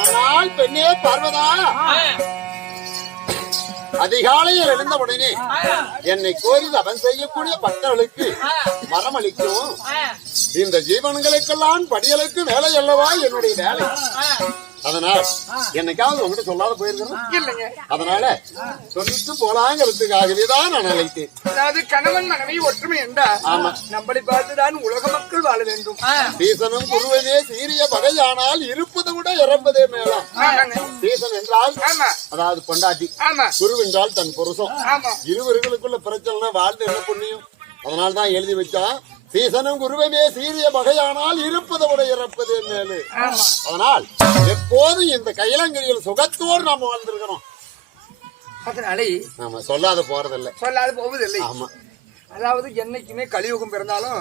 ஆனால் பெண்ணே பார்வதா, அதிகாலையில் எழுந்த உடனே என்னை கோரி அவன் செய்யக்கூடிய பக்தர்களுக்கு மரம் அளிக்கும் இந்த ஜீவன்களுக்கெல்லாம் படிகளுக்கு வேலை அல்லவா என்னுடைய வேலை. அதனால் என்னைக்காவது உங்ககிட்ட சொல்லாத போயிருக்கணும். அதனால சொல்லிட்டு போலாங்கிறதுக்காகவேதான் நான் அழைத்தேன். அதாவது கணவன் மனைவி ஒற்றுமை என்றால் நம்மளை பார்த்துதான் உலக மக்கள் வாழ வேண்டும். சீசனும் குருவனே சீரிய பகையானால் இருப்பதை விட இறப்பதே மேலாம். சீசன் என்றால் அதாவது பொண்டாட்டி, குரு என்றால் தன் புருஷம். இருவர்களுக்குள்ள பிரச்சனை வாழ்ந்து என்ன புண்ணியம். அதனால்தான் எழுதி வச்சா சீசனும் குருவமே சீரிய பகையானால் இருப்பதை விட இறப்பதே மேலு. அதனால் எப்போதும் இந்த கையிலங்கையில் சுகத்தோடு நாம வாழ்ந்திருக்கிறோம். அதனாலே நாம சொல்லாத போறதில்லை, சொல்லாத போவதில்லை. ஆமா. அதாவது என்னைக்குமே கலியுகம் பிறந்தாலும்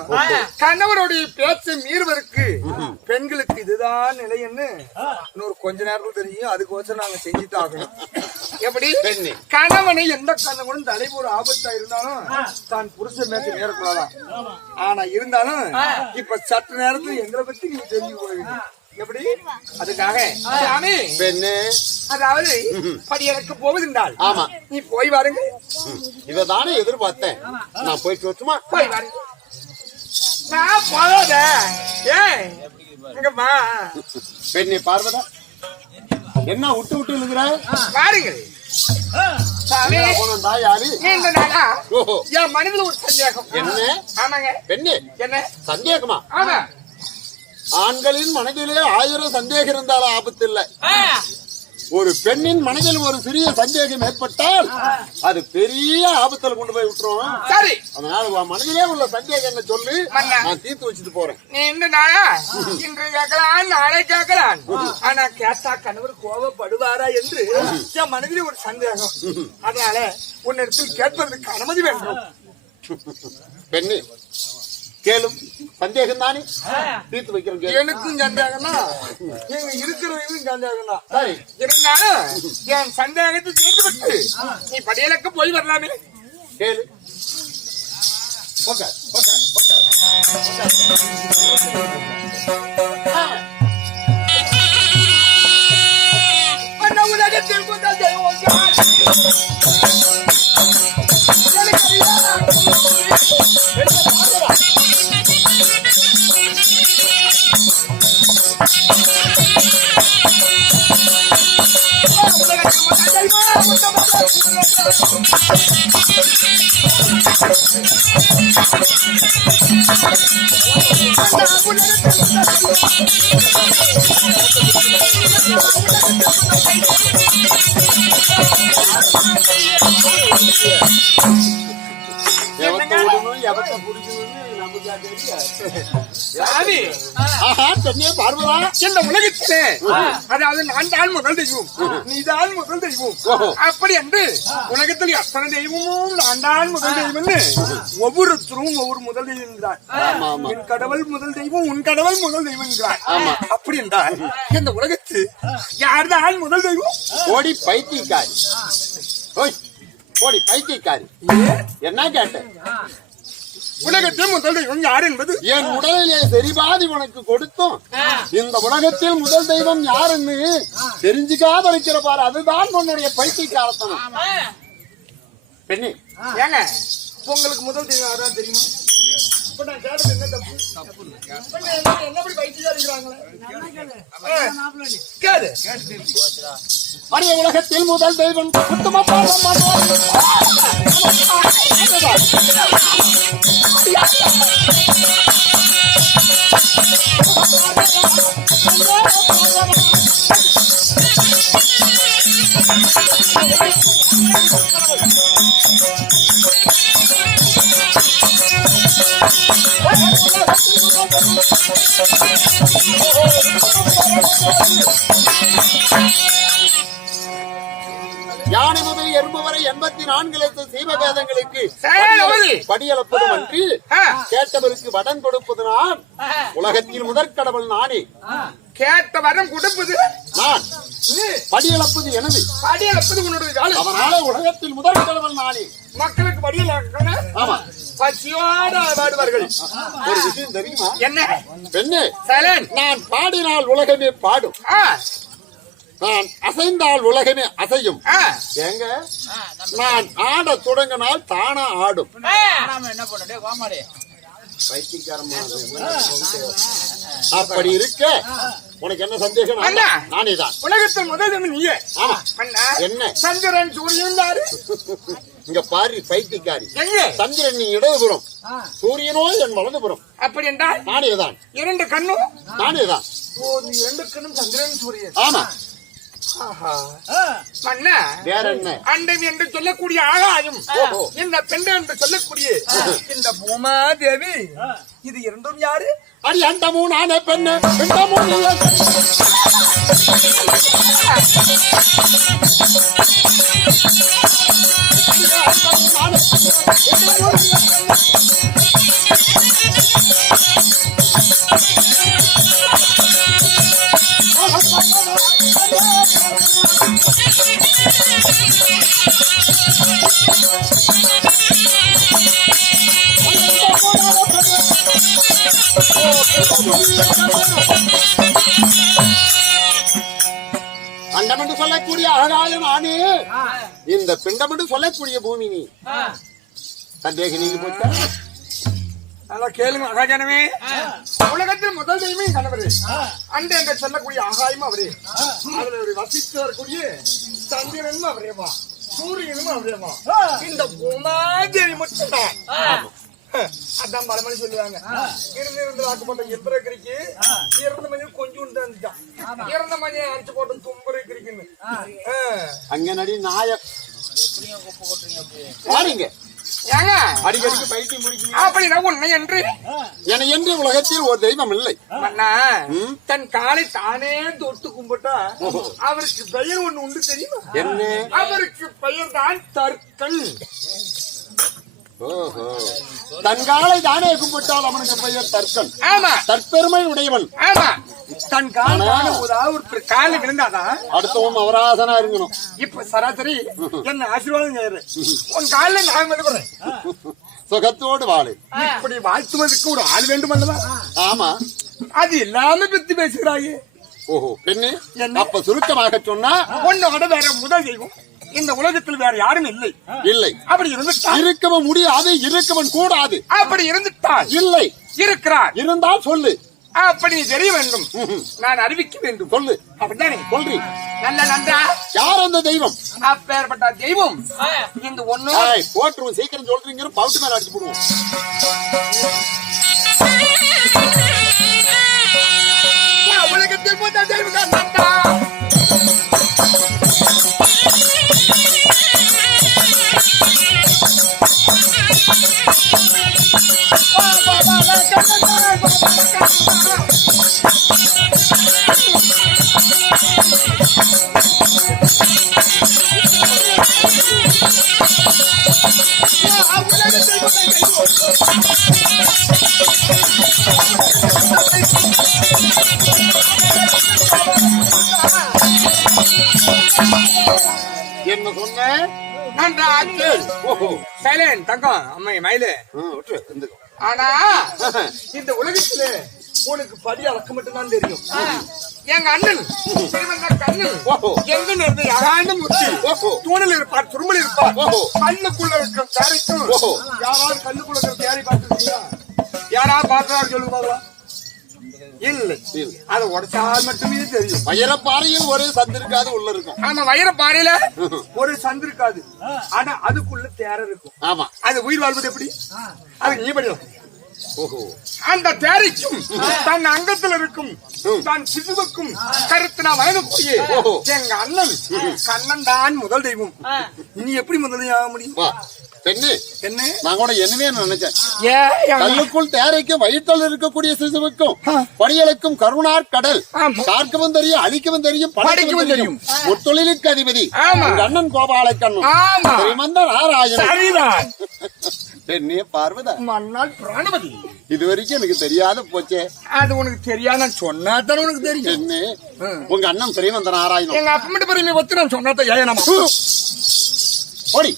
கணவருடைய பேச்சை மீறுவதற்கு பெண்களுக்கு இதுதான் நிலைன்னு இன்னொரு கொஞ்ச நேரத்துல தெரியும். அதுக்கோசம் நாங்க செஞ்சுட்டு ஆகணும். எப்படி கணவனை எந்த கணவனும் தலைப்பு ஒரு ஆபத்தா இருந்தாலும் தான் புருஷன் மேற்கு நேரக்கூடாதான். ஆனா இருந்தாலும் இப்ப சற்று நேரத்துல எங்களை பத்தி நீங்க தெரிஞ்சு போவீங்க. எப்படி அதுக்காக அதாவது படியறக்க போவதென்றால் ஆமா நீ போய் வாருங்க. இததானே எதிர்பார்த்தேன். நான் போயிட்டு வரட்டுமா? போய் வாருங்க. நான் போகாத எங்கம்மா பெண்ணே பார்வதா, என்ன விட்டு விட்டு இருக்கிற? பாருங்கள் என் மனதில் ஒரு சந்தேகம். என்ன? ஆமாங்க பெண்ணே, என்ன சந்தேகமா? ஆமா. ஆண்களின் மனதிலே 1000 சந்தேகம் இருந்தாலும் ஆபத்து இல்லை. ஒரு பெண்ணின் மனதில் ஒரு சிறிய சந்தேகம் ஏற்பட்டால் அது பெரிய ஆபத்தில் கொண்டு போய் விட்டுரும். சரி, அதனால மனதிலே உள்ள சந்தேகம் என்ன சொல்லு, நான் தீர்த்து வச்சுட்டு போறேன். நீ இன்று கேட்கலாம், நாளை கேட்கலாம். ஆனா கேட்டா கணவர் கோபப்படுவாரா என்று என் மனதிலே ஒரு சந்தேகம். அதனால உன்னிடத்தில் கேட்பதற்கு அனுமதி வேண்டும். பெண்ணு கேளும், சந்தேகம் தானே தீர்த்து வைக்கிறேன். எனக்கும் சந்தேகம் தான், நீங்க இருக்கிறவங்களுக்கும் சந்தேகம் தான். சரி, இருந்தாலும் என் சந்தேகத்தை தீர்த்து விட்டு நீ படியலுக்கு போய் வரலாமே. கேளு. உலகத்தில் அதாவது நான் தான் முதல் தெய்வம், நீதான் முதல் தெய்வம். அப்படி என்று உலகத்தில் அத்தனை தெய்வமும் நான் தான் முதல் தெய்வம். ஒவ்வொருத்தரும் ஒவ்வொரு முதல் தெய்வம் என்கிறார். என் கடவுள் முதல் தெய்வம், உன் கடவுள் முதல் தெய்வம் என்கிறார். அப்படி என்றால் இந்த உலகத்தில் யார்தான் முதல் தெய்வம்? ஓடி பைத்தியக்காரி, ஓடி பைத்தியக்காரி. என்ன கேட்டேன்? உலகத்தில் முதல் தெய்வம் யார் என்பது என் உடலிலே சரிபாதி உனக்கு கொடுத்தோம். இந்த உலகத்தில் முதல் தெய்வம் யாருன்னு தெரிஞ்சுக்காத இருக்கிற பாரு, அதுதான் உன்னுடைய பைத்தியக்காரத்தனம். பெண்ணே, ஏங்க உங்களுக்கு முதல் தெய்வம் யாராவது தெரியுமா? உலகத்தில் முதல் தெய்வம் யானை முதல் எறும்பு வரை 84 லட்சம் சீவவேதங்களுக்கு சரி. படியளப்பது அன்றி கேட்டவருக்கு வடம் கொடுப்பது நான். உலகத்தில் முதற்கடவுள் நானே. கேட்ட வரம் கொடுப்பது நான். படியளப்பது எனது. படியளப்பது உன்னுடைய வேலை. அதனால உலகத்தில் முதற்கடவுள் நானே. மக்களுக்கு படியல ஆமா. பசியோட பாடுவார்கள். ஒரு விஷயம் தெரியுமா? என்ன? பெண்ணே, சைலன். நான் பாடினால் உலகமே பாடும். நான் அசைந்தால் உலகமே அசையும். ஏங்க, நான் ஆட தொடங்கினால் தானா ஆடும். என்ன பண்ணே கோமாளி அப்படி இருக்க உனக்கு என்ன சந்தேகம்? நானே தான் உலகத்தில் முதல் நீயே. ஆமா. என்ன? சந்திரன் சூரியன் யாரு? இங்க பாரு பைத்தியக்காரி. எங்க? சந்திரன் நீ இடதுபுறம், சூரியனோ என் வலதுபுறம். அப்படி என்றால் நானே தான். இரண்டு கண்ணும் நானே தான். ஓ, நீ இரண்டு கண்ணும் சந்திரன் சூரியன். ஆமா. வேற என்ன? அண்டம் என்று சொல்லக்கூடிய ஆகாயம், இந்த பெண் என்று சொல்லக்கூடிய இந்த பூமாதேவி, இது இரண்டும் யாரு? அடி அண்டமும் நானே பெண்ணு, பிண்டமும் நீயே. அண்டம் என்று சொல்லக்கூடிய ஆகாயம் நானே, இந்த பிண்டம் என்று சொல்லக்கூடிய பூமி நீ. சந்தேகம் நீங்க போச்சா? நல்லா கேளுங்க மகாஜனமே. உலகத்தில் முதல் தெய்வமே கணவரே. அண்டை என்று சொல்லக்கூடிய ஆகாயம் அவரே. அதுல வசித்து வரக்கூடிய சந்திரனும் அவரேவா, சூரியனும் அவரேவா. இந்த பூமாதேவி மட்டும்தான். அதான் பலமணி சொல்லுவாங்க, இருந்து ஆக்கப்பட்ட எந்திர கிரிக்கு இறந்த மணி கொஞ்சம் இருந்துச்சான், இறந்த மணியை அரைச்சு போட்டு தும்பரை கிரிக்குன்னு. அங்க நடி நாய பாருங்க. அடிக்கடிக்கு பைத்தியம் முடிக்கணும். அப்படி உண்மை என்று என என்று உலகத்தில் ஒரு தெய்வம் இல்லை. தன் காலை தானே தொட்டு கும்பிட்டா அவருக்கு பெயர் ஒண்ணு உண்டு தெரியுமா? என்ன? அவருக்கு பெயர் தான் தற்கன். தன் காலை தானே கும்பிட்டால் அவனுக்கு பெயர் தற்கன். ஆமா. தற்பெருமை உடையவன். ஆமா. தன் கால ஒரு கால விழுந்தாதான் அடுத்தவன் அவராசனா இருக்கணும். இப்ப சராசரி என்ன ஆசீர்வாதம் செய்யற உன் காலில் நான் விழுகிறேன். சுகத்தோடு வாழு. இப்படி வாழ்த்துவதற்கு ஒரு ஆள் வேண்டும் அல்லவா? ஆமா. அது எல்லாமே பத்தி பேசுகிறாயே. ஓஹோ பெண்ணு, அப்ப சுருக்கமாக சொன்னா உன்னோட வேற முதல் தெய்வம் இந்த உலகத்தில் வேற யாரும் இல்லை. இல்லை. அப்படி இருந்துட்டா இருக்கவும் முடியாது, இருக்கவன் கூடாது. அப்படி இருந்துட்டால் இல்லை, இருக்கிறார். இருந்தால் சொல்லு. அப்படி நீ தெரிய வேண்டும், நான் அறிவிக்க வேண்டும். சொல்லு. அப்படித்தானே சொல்றி. நல்ல நன்றா. யார் அந்த தெய்வம்? அப்பேற்பட்ட தெய்வம் இந்த ஒண்ணு போட்டுருவோம். சீக்கிரம் சொல்றீங்க, பவுட்டு மேல அடிச்சு போடுவோம். உலகத்தில் முதல் தெய்வம் நன்றா. என்ன சொன்ன? சைலன் தங்கம் அம்மை மயிலு. ஆனா இந்த உலகத்துல உனக்கு படி அளக்க மட்டும்தான் தெரியும். எங்க அண்ணன் கண்ணன் எங்க இருந்து யாராண்டு முத்தி தூணில் இருப்பார், துரும்பல் இருப்பார். கல்லுக்குள்ள இருக்கிற தேரைக்கும் யாராவது கல்லுக்குள்ள இருக்கிற தேரை பார்த்துருக்கீங்களா? யாராவது பார்க்கறாரு சொல்லுங்க பாக்கலாம். இல்லை, அதை உடைச்சால் மட்டுமே தெரியும். வைரப்பாறையில் ஒரு சந்து இருக்காது, உள்ள இருக்கும். ஆமா, வைரப்பாறையில ஒரு சந்து இருக்காது, ஆனா அதுக்குள்ள தேர இருக்கும். ஆமா, அது உயிர் வாழ்வது எப்படி? அது நீ படியும். அந்த தேரைக்கும் தன் அங்கத்தில் இருக்கும் தன் சிசுவுக்கும் கருத்து நான் வழங்கக்கூடிய எங்க அண்ணன் கண்ணன் தான் முதல் தெய்வம். நீ எப்படி முதல் தெய்வம் ஆக முடியும்? பெண்ணு என்ன நான் கூட என்னவே நினைச்சேன். ஏன் கல்லுக்குள் தேரைக்கும் வயிற்றில் இருக்கக்கூடிய சிசுவுக்கும் படியலுக்கும் கருணார் கடல் ஆமா. கார்க்கவும் தெரியும், அழிக்கவும் தெரியும், படைக்கவும் தெரியும். முத்தொழிலுக்கு அதிபதி ஆமா. உங்க அண்ணன் கோபால கண்ணன் ஆமா. ஸ்ரீமந்த நாராயணன். சரிதான். பெண்ணே பார்வதா, மன்னால் பிராணபதி. இது வரைக்கும் எனக்கு தெரியாத போச்சே. அது உனக்கு தெரியாத சொன்னா தானே உனக்கு தெரியும். பெண்ணு உங்க அண்ணன் ஸ்ரீமந்த நாராயணன். எங்க அப்பா மட்டும் பெருமை வச்சு நான் சொன்னா ஏன் நம்ம ஓடி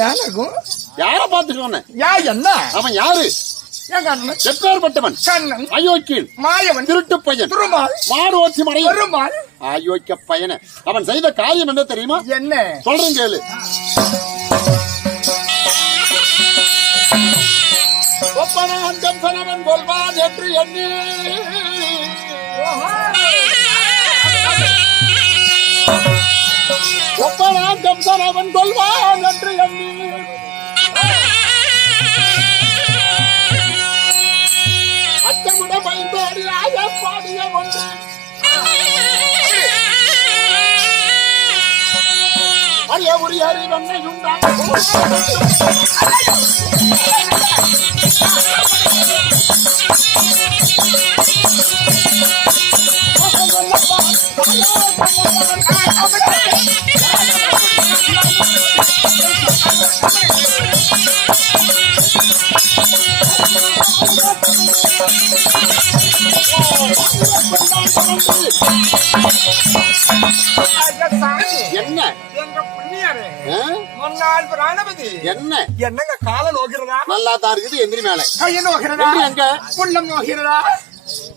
ஏனகும் யார பார்த்து சொன்னேன்? யா என்ன அவன் யாரு? எங்க அண்ணன் எப்பேற்பட்டவன்? கண்ணன் அயோக்கியன், மாயவன் திருட்டு பையன், திருமால் மாடு ஓட்டி மறையும் பெருமாள். அயோக்கிய பையன. அவன் செய்த காரியம் என்ன தெரியுமா? என்ன சொல்றேன் கேளு. ஒப்பனான் கம்சனவன் கொல்வான் என்று எண்ணி ஒப்பனான் கம்சனவன் கொல்வான் என்று எண்ணி அச்சமுட பயந்தோடி ஆய பாடிய ஒன்று அரிய உரிய அறிவென்னை உண்டான் என்ன எங்க புண்ணியரே ஆ? முன்னாள் பிராணபதி என்ன என்னங்க கால நோகிறதா நல்லா தான் இருக்குது. எந்திரி மேல கைய நோகிறதா எந்திரி அங்க. புள்ளம் நோகிறதா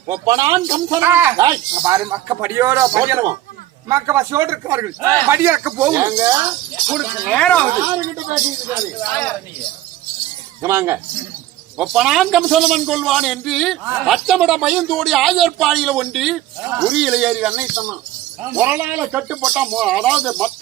ஒப்பனான் கம்சனவன். ஏய், இங்க பாரு மக்க படியோட போட்டுருவோம். மக்க பசியோடு இருக்கார்கள் படியிறக்க போகும் ஏங்க? உனக்கு நேரம் ஆகுது யாருகிட்ட பேசிட்டு இருக்காரு? இங்க வாங்க. ஒப்பனான் கம்சனவன் கொள்வான் என்று அச்சமிட பயந்தோடி ஆயர்பாடியில ஒண்டி உரியில ஏறி அன்னை சொன்னான். முரலால கட்டுப்பட்ட அதாவது மத்த